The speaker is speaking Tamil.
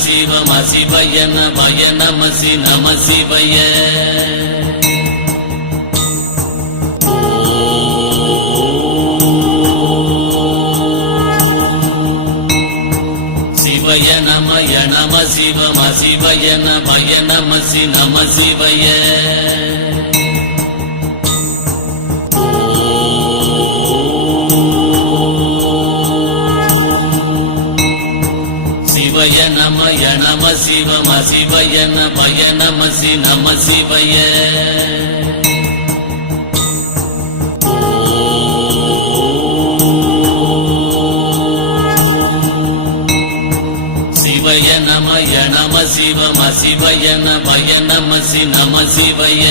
சிவம சிவய நமய நமசி நம சிவய சிவய நமய நம சிவம சிவய நமய நமசி நம சிவய சிவய நமய நம சிவம சிவய நமய நமசி நம சிவய சிவய நமய நம சிவம சிவய நமய நமசி நம சிவய